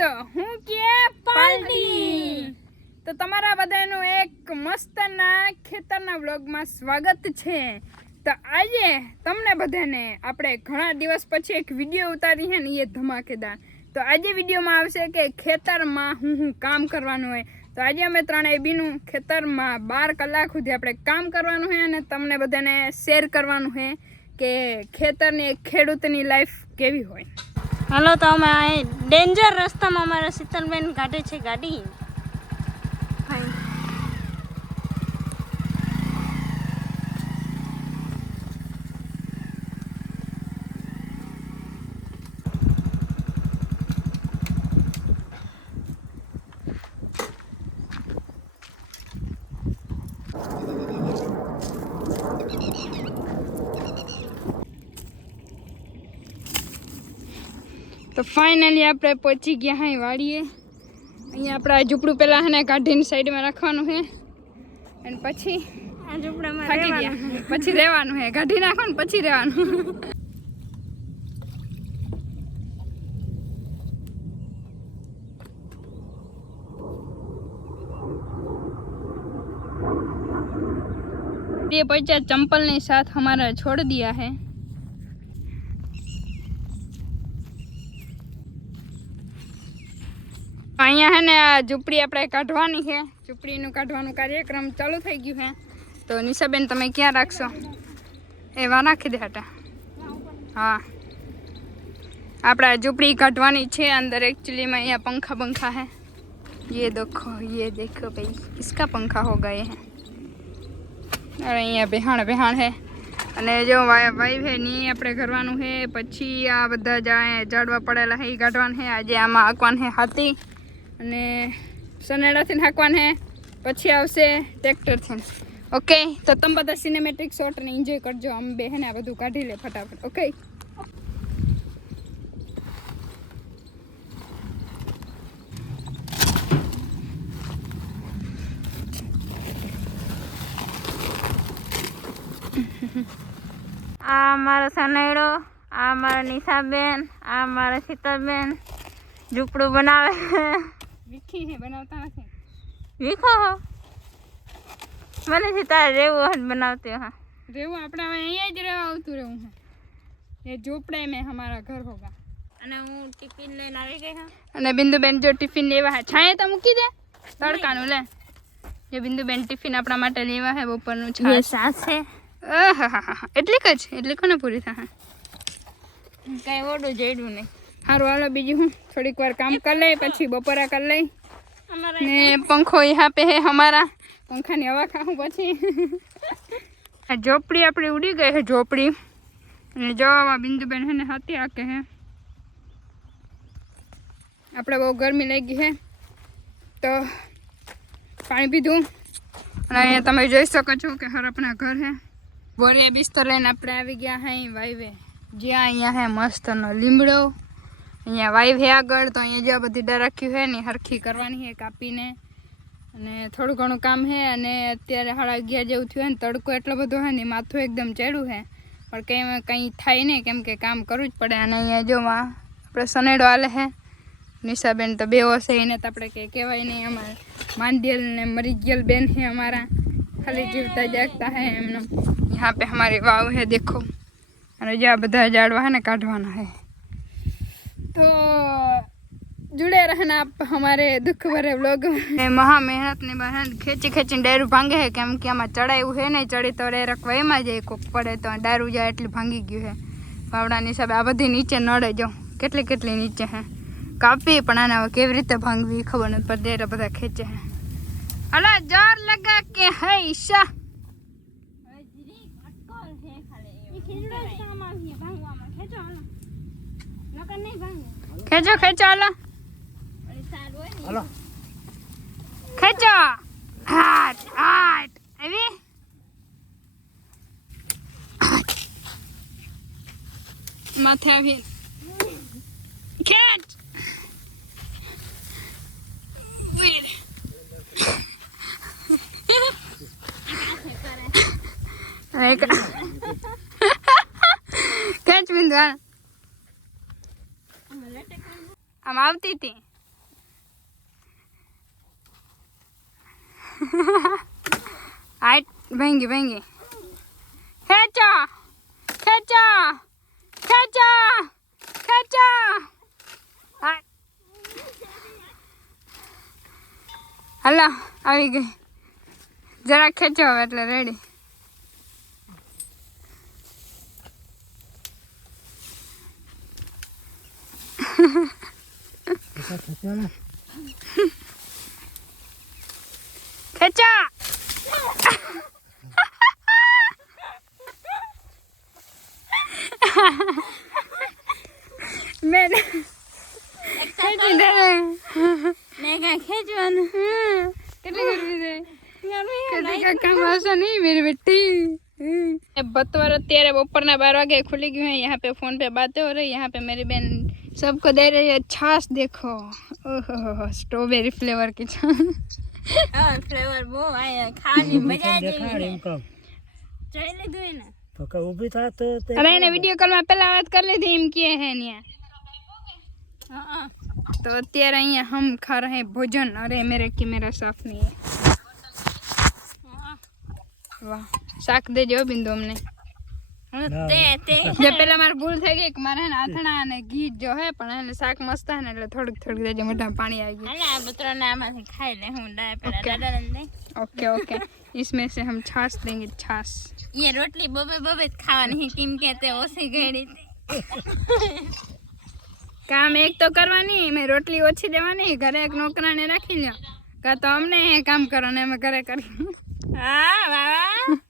તો હું કે પાર્ટી તો તમારા બધાનું એક મસ્તના ખેતરના વ્લોગમાં સ્વાગત છે। તો આજે તમને બધાને આપણે ઘણા દિવસ પછી એક વિડીયો ઉતારી છે ને એ ધમાકેદાર। તો આજે વિડીયોમાં આવશે કે ખેતરમાં હું કામ કરવાનું હોય। તો આજે અમે ત્રણેય બીનું ખેતરમાં 12 કલાક સુધી આપણે કામ કરવાનું છે અને તમને બધાને શેર કરવાનું છે કે ખેતરની ખેડૂતની લાઈફ કેવી હોય। હાલો તો અમે ડેન્જર રસ્તામાં અમારા શીતલબેન કાઢે છે ગાડી। તો ફાઇનલી આપણે પહોંચી ગયા હા વાડીએ। અહીંયા આપણે આ ઝૂંપડું પહેલાં હે ને કાઢીને સાઈડમાં રાખવાનું છે અને પછી આ ઝૂંપડામાં થાકી ગયા પછી રહેવાનું છે। કાઢી નાખો ને પછી રહેવાનું। ये बच्चा चंपल ने साथ हमारा छोड़ दिया है। અહીંયા હે ને આ ઝૂંપડી આપણે કાઢવાની છે। ઝૂંપડીનું કાઢવાનું કાર્યક્રમ ચાલુ થઈ ગયું છે। તો નિશાબેન તમે ક્યાં રાખશો? એવા નાખી દે હટા। હા આપણે આ ઝૂંપડી કાઢવાની છે। અંદર एक्चुअली में અહીંયા पंखा है। ये देखो भाई किसका पंखा होगा ये है। और અહીંયા બેહાણ है અને જો વાઈવ હે ની આપણે કરવાનું છે। પછી આ બધા ઝાડવા પડેલા છે એ કાઢવાનું છે। આજે આમાં હાંકવાનું છે હાથી અને સનેડાથી હાંકવાનું છે। પછી આવશે ટ્રેક્ટરથી। ઓકે તો તમે બધા સિનેમેટિક શોટને એન્જોય કરજો। આમ બે હે ને આ બધું કાઢી લે ફટાફટ। ઓકે આ મારો સનેડો, આ મારા નિશાબેન, આ મારા શીતલબેન ઝૂંપડું બનાવે છે। વિખી હે બનાવતા નથી। વીખો હો મને થી તારે રેવું હોય બનાવતી હા રેવું આપણે હવે અહીંયા જ રહેવા આવતું રહેવું છે। ये झोपड़े में हमारा घर होगा। અને હું ટિફિન લઈને આવી ગઈ હા અને બિંદુબેન જો ટિફિન લેવા હે છાંયે તો મૂકી દે તડકાનું લે। જે બિંદુબેન ટિફિન આપણા માટે લેવા હે બપોરનું સાસ છે। એટલી કોને પૂરી થાય? કઈ ઓડું જડ્યું નહીં। સારું હાલો બીજું હું થોડીક વાર કામ કરી લઈ પછી બપોરા કરી લઈ અમારા ને પંખો यहाँ पे है हमारा। पंखाની હવા ખાવું પછી આ ઝોપડી આપણી ઉડી ગઈ છે ઝોપડી અને જવામાં બિંદુબેન હે ને હાથી આકે હે। આપણે બહુ ગરમી લાગી છે તો પાણી પીધું અને અહીંયા તમે જોઈ શકો છો કે હરપના ઘર હે। બોરિયા બિસ્તર લઈને આપણે આવી ગયા હે વાઈવે જ્યાં અહીંયા હે મસ્તનો લીમડો। અહીંયા વાઈવ હે આગળ તો અહીંયા જ્યાં બધી ડરાખ્યું હે ને હરખી કરવાની છે કાપીને અને થોડું ઘણું કામ છે। અને અત્યારે 11:30 જેવું થયું હે ને તડકો એટલો બધો હે ને માથું એકદમ ચડ્યું છે પણ કંઈ થાય નહીં કેમ કે કામ કરવું જ પડે। અને અહીંયા જો આપણે સનેડો હાલે છે। નિશાબેન તો બેવો છે એને તો આપણે કંઈ કહેવાય નહીં। અમારે માંડેલ ને મરી ગયેલ બેન है हमारा खाली जीवता जागता है एमना। यहाँ पे हमारी वाव है देखो और जो બધા ઝાડવા है ना काटवाना है। तो जुड़े रहना आप हमारे दुख भरे व्लॉग में। महा मेहनत ने बहन खेची डायरू भांगे है केम कि आम चढ़ाયું है नहीं चढ़ी तो रखवाईમાં જાય કોક પડે તો डायरू જાય એટલે ભાંગી ગયું है। પાવડાની હિસાબે આ બધી નીચે નડે જો કેટલી નીચે है કાપી પણ આને હવે કેવી રીતે ભાંગવી ખબર નથી પર ડેરા બધા ખેંચે है। અલા જોર લગા કે હે ઈશા ખેંચો હાલો ખેંચો હાટ આવી માથે આવી ખેંચ ખેંચ બિંદુ આમ આવતી હતી हाइट भांगी भांगी खेचो खेचो खेचो खेचो हलो આવી ગઈ જરા ખેંચો હવે એટલે રેડી ખેંચો મેં ખેંચી દે મેં કાંઈ ખેંચવાનું कितनी गर्मी से कहते का काम ऐसा नहीं मेरी बेटी बतवर तेरे ऊपर ना 12 वागे खुली गई है यहाँ पे फोन पे बातें हो रही है यहाँ पे मेरी बहन सबको दे रही है छाछ देखो ओहो स्ट्रॉबेरी फ्लेवर की હા ફ્લેવર બહુ આયા ખાવાની મજા જ આવી જોઈ લીધું ને તો કે ઊભી થા તો અરે એને વિડિયો કોલ માં પહેલા વાત कर ली थी એમ કે है निया હા तो અત્યારે અહીંયા हम खा रहे हैं भोजन अरे मेरे की मेरा साफ नहीं है वाह શાક દેજો બિંદુ અમને તે જે પેલા માર ભૂલ થઈ ગઈ કે મારે આથણા અને ઘી જો હે પણ એને શાક મસ્ત હે ને એટલે થોડુંક દેજો મોઢામાં પાણી આવી ગયું હાલે આ બતરાને આમાંથી ખાઈ લે હું ડાય પેલા દાદાને દે ओके ओके इसमें से हम छाछ देंगे छाछ ये रोटली बबे बबे खाવાની કેમ કે તે ઓછી ગળી काम एक तो करवानी मैं रोटली ओછી देवानी घरे एक नौकराने राखी लो का तो हमने काम करने में घरे करी હા બાબા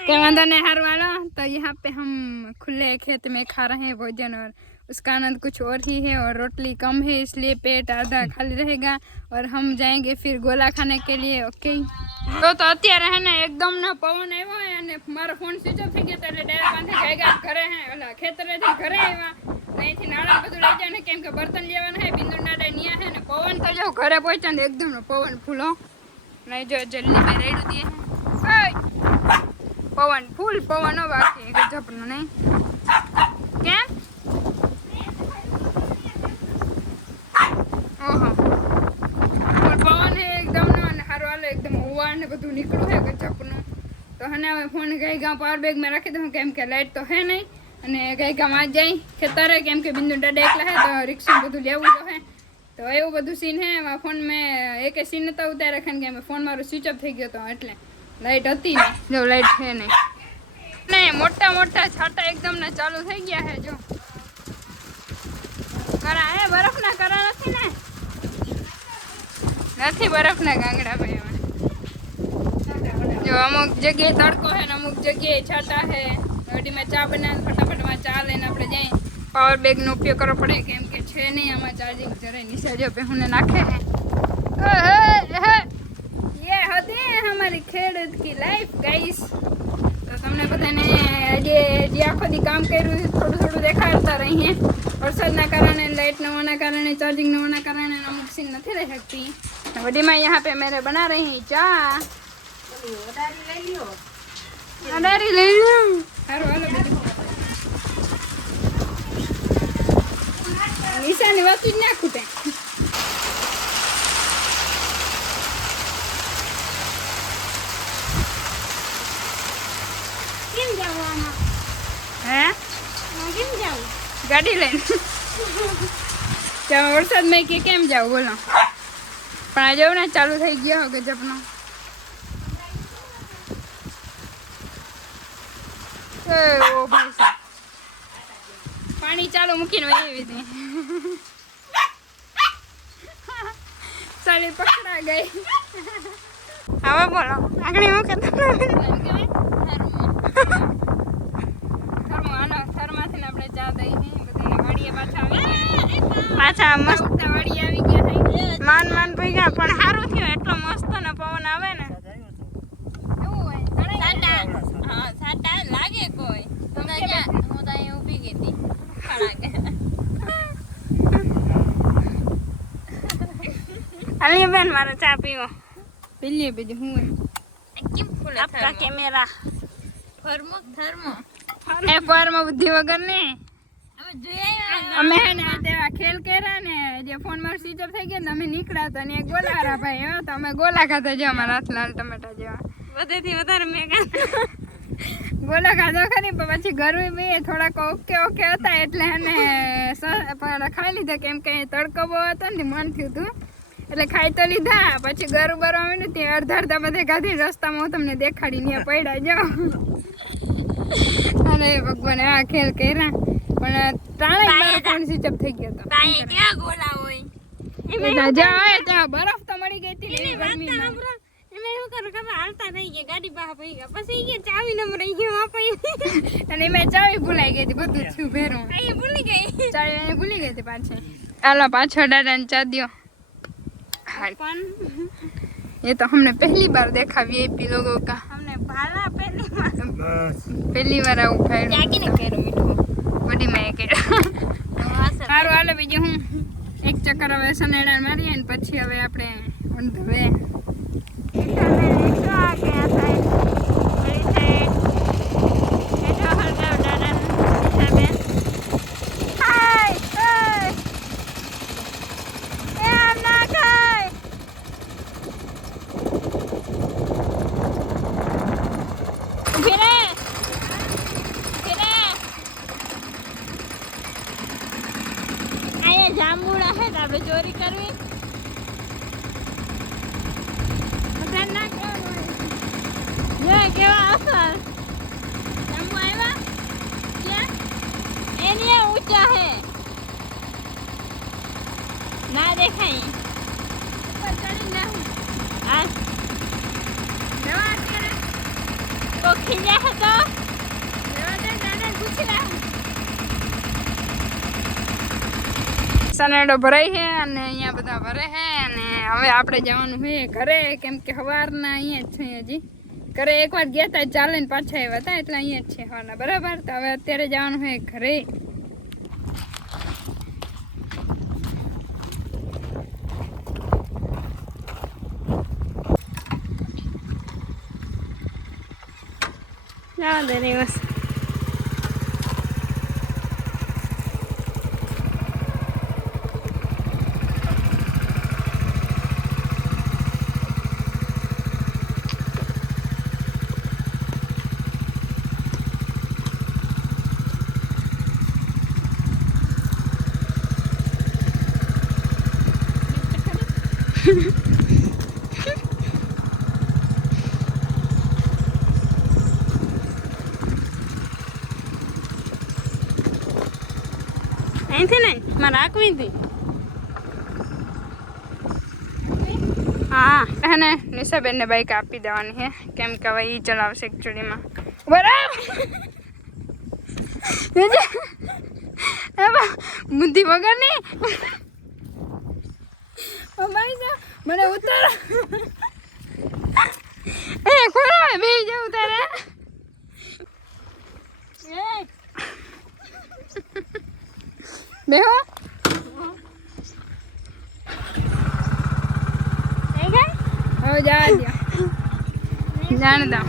क्या वादा नहीं हार वाला तो यहाँ पे हम खुले खेत में खा रहे हैं भोजन और उसका आनंद कुछ और ही है और रोटली कम है इसलिए पेट आधा खाली रहेगा और हम जाएंगे फिर गोला खाने के लिए ओके तो અત્યારે હે ને એકદમ ના પવન આવ્યો અને મારો ફોન સ્વિચ ઓફ થઈ ગયો એટલે ડાયરેક્ટ બાંધી જાયગા ઘરે હે ઓલા ખેતરેથી ઘરે આવ્યા અહીંથી નાળા બધું લઈ જાય ને કેમ કે બર્તન લેવાના હે બિંદુ નાડા નિયા હે ને પવન તો જો ઘરે પહોંચ્યા ને એકદમ નો પવન ફૂલો નહીં જો જલ્દી મેં રેડું દે હે પવન ફૂલ પવન હો બાકી ગજબનો નહીં કેમ ઓહો ફૂલ પવન હે એકદમ નો અને હારો હાલો એકદમ હવા ને બધું નીકળું હે ગજબનું તો હને હવે ફોન ગઈ ગામ પાવર બેગ માં રાખી દઉં કેમ કે લાઈટ તો હે નહીં અને ગઈ ગામ આ જાય ખેતરે કેમ કે બિંદુ દાદા એકલા હે તો રિક્ષા બધું લેવું જો હે તો એવું બધું સીન હે એમાં ફોન મેં એકે સીન નતા ઉતારે ખાન કે ફોન મારો સ્વિચ ઓફ થઈ ગયો તો એટલે લાઈટ હતી ને જો લાઈટ છે ને મોટા મોટા છાંટા એકદમ ને ચાલુ થઈ ગયા હે જો કરા હે બરફ ના કરા નથી ને નથી બરફ ના ગાંગડા ભાઈ એમાં જો અમુક જગ્યાએ તડકો હે ને અમુક જગ્યાએ છાંટા હે ગાડીમાં ચા બનાવીને ફટાફટ માં ચા લઈને આપણે જઈએ पावर बैग નો ઉપયોગ કરવો પડે કેમ કે છે નહીં આમાં ચાર્જિંગ જરે નીચે જો पे हुने नाखे है ये होती है हमारी खेड़ूत की लाइफ गाइस तो તમને બધાને આજે જે આખો દી કામ કર્યું થોડું થોડું દેખાડતા રહી હે વરસાદના કારણે લાઇટ ન હોના કારણે ચાર્जिंग न होना कारणने अमुक सीन नहीं रह सकती वडी में यहाँ पे मेरे बना रही हैं चा अडारी ले लो हारो हालो નિશાની વાતું જ ના ખૂટે કેમ જાવ આમાં હે કેમ જાવ ગાડી લઈને ત્યાં વરસાદમાં કે કેમ જાવ બોલો પણ આ જવું ને ચાલુ થઈ ગયો ગજબનો ઓ ભાઈ સાહેબ પાણી ચાલુ મૂકીને એવી રીતે સાડી પકડા ગઈ હવે બોલો આગળ મૂકે થરમાંથી આપણે ચા દઈ બધી વાડીએ પાછા મસ્ત વાડી આવી ગયા માન માન પઈ ગયા પણ સારું થયું એટલો મસ્ત ને પવન આવે ને એવું હોય હા સાટા લાગે કોઈ હું તો અહીંયા ઊભી ગઈ હતી અલી બેન મારો ચા પીવો પીલીએ બીજું હું કેમ ફૂલે આપકા કેમેરા થર્મો એ ફાર્મ બુદ્ધિ વગર ને અમે જોયા અમે હે ને તેવા ખેલ કર્યા ને જે ફોન મારો સ્વિચ ઓફ થઈ ગયો ને અમે નીકળ્યા હતા ને એક ગોલારા ભાઈ હા તો અમે ગોલા ખાતા જો અમારા હાથ લાલ ટમેટા જેવા બધેથી વધારે મેગા ગોલા ખાધો ખરી પણ પછી ગરમી બી થોડાક ઓકે હતા એટલે એને ખાઈ લીધા કેમ કે તડકો બહુ હતો ને મન થયું હતું એટલે ખાઈ તો લીધા પછી ગરું બરવા આવ્યું ને અડધા બધે ખાધી રસ્તામાં હું તમને દેખાડી ને પડ્યા જાઓ અરે ભગવાન આ ખેલ કર્યા પણ તાણે મારો ફોન સ્વિચ ઓફ થઈ ગયો હતો તાએ ક્યાં ગોલા હોય એમાં જ્યાં બરફ તો મળી ગઈ હતી ને ગરમીમાં એમાં એવું કરું કે હાલતા થઈ ગયા ગાડી બહાર પડી ગયા પછી કે ચાવી નંબર રહી ગયો વાપરી અને એમાં ચાવી ભૂલાઈ ગઈ હતી બધું છું ભેરું એ ભૂલી ગઈ ચાવી એને ભૂલી ગઈ હતી પાછી ચાલો પાછો દાદાને ચા દ્યો પણ ये तो हमने पहली बार देखा वीआईपी लोगों का हमने भाला पहली बार आવું ફાઈલ જાગી ને કર્યો મીઠો બડી મેં કે સારું હાલો બીજું હું એક ચક્કર હવે સનેડા મારીએ ને પછી હવે આપણે ઓન ધ વે જાંબુડા હે તો આપણે ચોરી કરવી ધ્યાન ના કેવા અસર જાંબુ આવ્યા ક્યાં એની એ ઊંચા હે ના દેખાય ઉપર ચડી ના આ નવા અત્યારે તો ખીજા હે તો નવા દે દાદા પૂછી લા સનેડો ભરાઈ છે અને અહીંયા બધા ભરે છે અને હવે આપણે જવાનું છે ઘરે કેમ કે સવારના અહીંયા જ છે હજી ઘરે એકવાર ગયા હતા ચાલે ને પાછા આવ્યા હતા એટલે અહીંયા જ છે સવારના બરાબર તો હવે અત્યારે જવાનું છે ઘરે ના દે દિવસ અહીંથી નહીં મારે રાખવી હતી હા અને નિશાબેનને બાઈક આપી દેવાની છે કેમ કે હવે એ ચલાવશે એકચુઅલીમાં બરાબર બુદ્ધિ વગરની મને ઉતાર એ ખોરા બે જવું તારે બેહો હવે જવા દો જાણ દો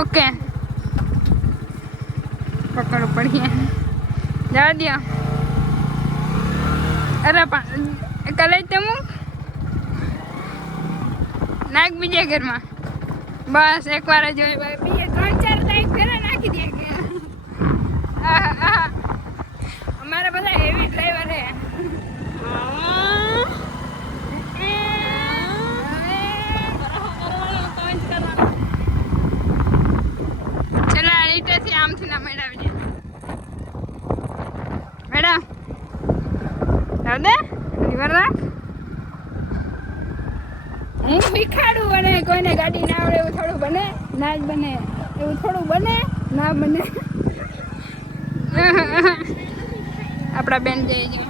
ઓકે પકડો પડીએ જવા દો અરે પણ કલાઈ તે હું નાખ બીજે ઘરમાં બસ એકવાર જ હોય બીજે 3-4 તારીખ ફેરા નાખી દે કે અમારા બધા હેવી ડ્રાઈવર હે ચલો આ લીટેથી આમથી ના મેળાવી દે મેડમ દાદા રિવર રાખ હું શીખાડું બને કોઈને ગાડી ના આવડે એવું થોડું બને ના જ બને એવું થોડું બને ના બને આપણા બેન જઈ જાય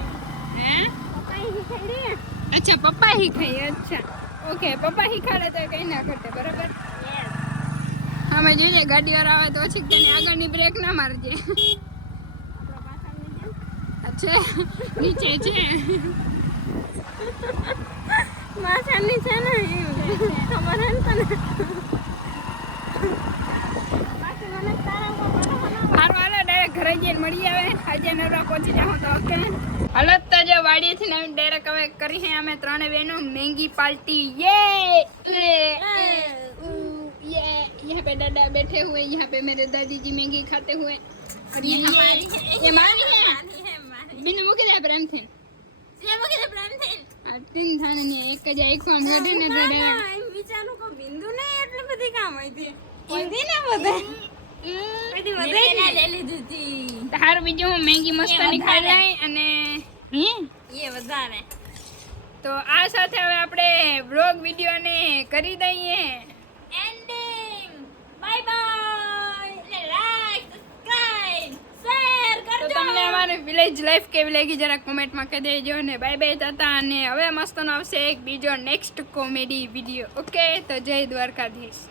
અચ્છા પપ્પા શીખાય અચ્છા ઓકે પપ્પા શીખાડે તો કઈ ના ઘટે બરાબર અમે જોઈએ ગાડી વાળા આવે તો ઓછી તેની આગળની બ્રેક ના મારજે અચ્છા નીચે છે માથાની છે ને ખબર હે ને તને હારું હાલો ડાયરેક્ટ ઘરે જઈને મળી આવે આજે નવરા પહોંચી જાઉં તો ઓકે હાલો તો જો વાડીએથી થી નવીન ડાયરેક્ટ હવે કરી है અમે ત્રણે બહેનો મેંગી पार्टी ये यहाँ पे दादा बैठे हुए यहाँ पे मेरे दादी जी मैगी खाते हुए और ये हमारी ये मानी है बिन मुके दे प्रेम थे ये मुके दे પ્રેમ થઈ तीन थाने नहीं एक જ એક ફોન ગડે ને દાદા વિચારનું કો બિંદુ ને એટલી બધી કામ હતી ઓઈદી ને બધે બધી વધે લઈ લીધું હતી તાર બીજું હું મેંગી મસ્તાની ખાઈ લઈ અને એ વધારે તો આ સાથે હવે આપણે વ્લોગ વિડિયો ને કરી દઈએ ending bye bye like subscribe share તો કરજો તમને અમારી વિલેજ લાઈફ કેવી લાગી જરા કોમેન્ટમાં કહી દેજો ને બાય બાય તાતા અને હવે મસ્તનો આવશે એક બીજો નેક્સ્ટ કોમેડી વિડિયો ઓકે તો જય દ્વારકાધીશ